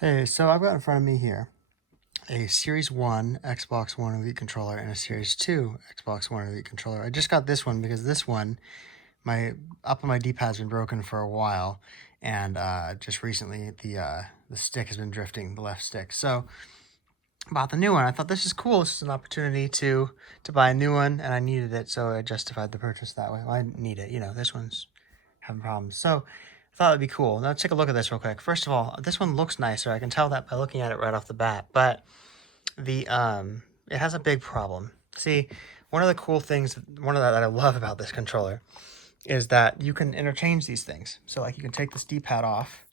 Hey, so I've got in front of me here a Series 1 Xbox One Elite controller and a Series 2 Xbox One Elite controller. I just got this one because this one, my up on my D-pad's been broken for a while, and just recently the stick has been drifting, the left stick. So bought the new one. I thought this is cool. This is an opportunity to buy a new one, and I needed it, so I justified the purchase that way. Well, I didn't need it, this one's having problems. So I thought it'd be cool. Now let's take a look at this real quick. First of all, this one looks nicer. I can tell that by looking at it right off the bat. But it has a big problem. See, one of the cool things, that I love about this controller is that you can interchange these things. So like you can take this D-pad off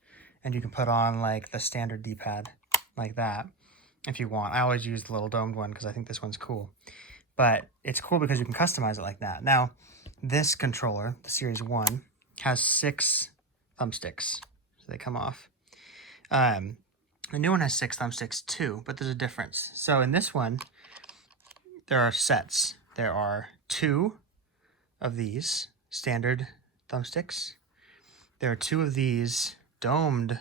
and you can put on like the standard D-pad like that if you want. I always use the little domed one because I think this one's cool. But it's cool because you can customize it like that. Now, this controller, the Series 1, has 6 thumbsticks. So they come off. The new one has 6 thumbsticks too, but there's a difference. So in this one, there are sets. There are 2 of these standard thumbsticks. There are 2 of these domed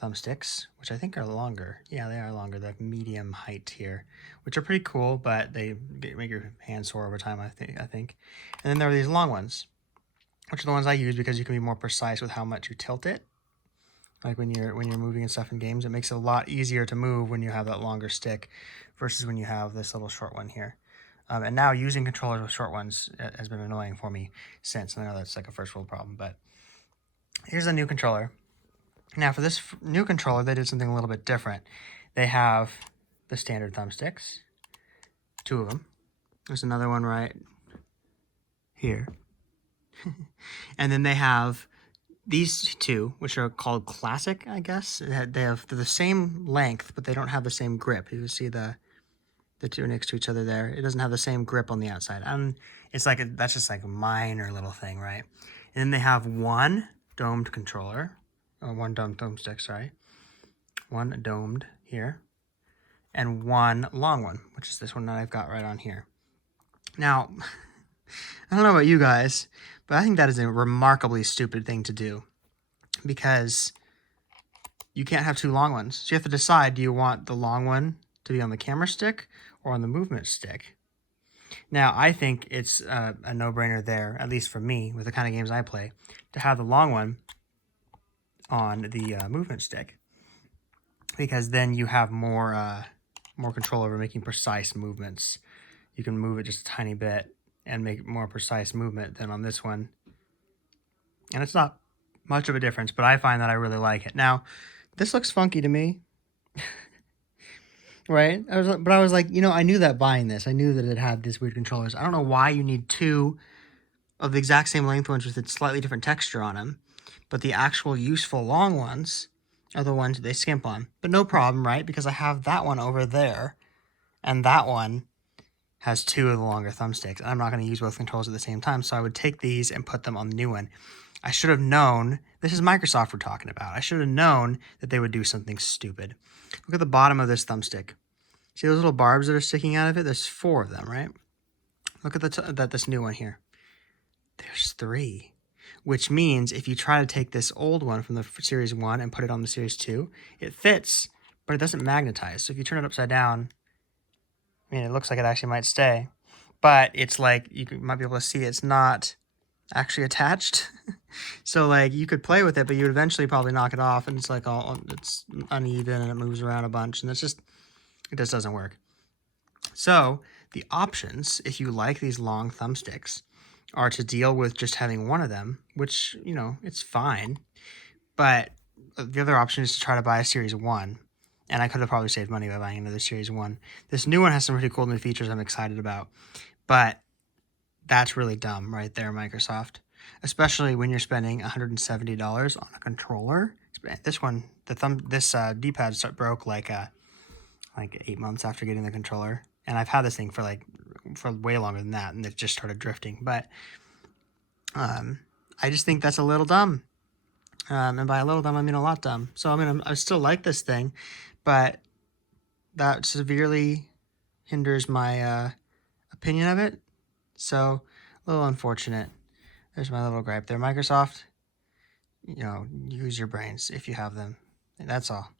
thumbsticks, which I think are longer. Yeah, they are longer. They're medium height here, which are pretty cool, but they make your hand sore over time, I think. And then there are these long ones, which are the ones I use because you can be more precise with how much you tilt it. Like when you're moving and stuff in games, it makes it a lot easier to move when you have that longer stick versus when you have this little short one here. And now using controllers with short ones has been annoying for me since. I know that's like a first world problem, but here's a new controller. Now for this new controller, they did something a little bit different. They have the standard thumbsticks, 2 of them. There's another one right here. And then they have these 2, which are called Classic, I guess. They're the same length, but they don't have the same grip. You can see the 2 next to each other there. It doesn't have the same grip on the outside. And it's like that's just like a minor little thing, right? And then they have one domed controller, or one domed thumbstick, sorry. One domed here, and one long one, which is this one that I've got right on here. Now, I don't know about you guys, but I think that is a remarkably stupid thing to do because you can't have 2 long ones. So you have to decide, do you want the long one to be on the camera stick or on the movement stick? Now, I think it's a no-brainer there, at least for me, with the kind of games I play, to have the long one on the movement stick, because then you have more control over making precise movements. You can move it just a tiny bit and make more precise movement than on this one. And it's not much of a difference, but I find that I really like it. Now, this looks funky to me. Right? I was like, I knew that buying this. I knew that it had these weird controllers. I don't know why you need 2 of the exact same length ones with a slightly different texture on them, but the actual useful long ones are the ones they skimp on. But no problem, right? Because I have that one over there, and that one has 2 of the longer thumbsticks. And I'm not going to use both controls at the same time, so I would take these and put them on the new one. I should have known, this is Microsoft we're talking about, I should have known that they would do something stupid. Look at the bottom of this thumbstick. See those little barbs that are sticking out of it? There's 4 of them, right? Look at this new one here. There's 3, which means if you try to take this old one from the Series 1 and put it on the Series 2, it fits, but it doesn't magnetize. So if you turn it upside down, it looks like it actually might stay, but it's like you might be able to see it's not actually attached. So like you could play with it, but you would eventually probably knock it off, and it's like it's uneven and it moves around a bunch, and it just doesn't work. So the options, if you like these long thumbsticks, are to deal with just having one of them, which, it's fine. But the other option is to try to buy a Series 1. And I could have probably saved money by buying another Series 1. This new one has some pretty cool new features I'm excited about. But that's really dumb right there, Microsoft. Especially when you're spending $170 on a controller. This one, this D-pad broke like 8 months after getting the controller. And I've had this thing for way longer than that, and it just started drifting. But I just think that's a little dumb. And by a little dumb, I mean a lot dumb. So I still like this thing, but that severely hinders my opinion of it. So a little unfortunate. There's my little gripe there. Microsoft, use your brains if you have them. And that's all.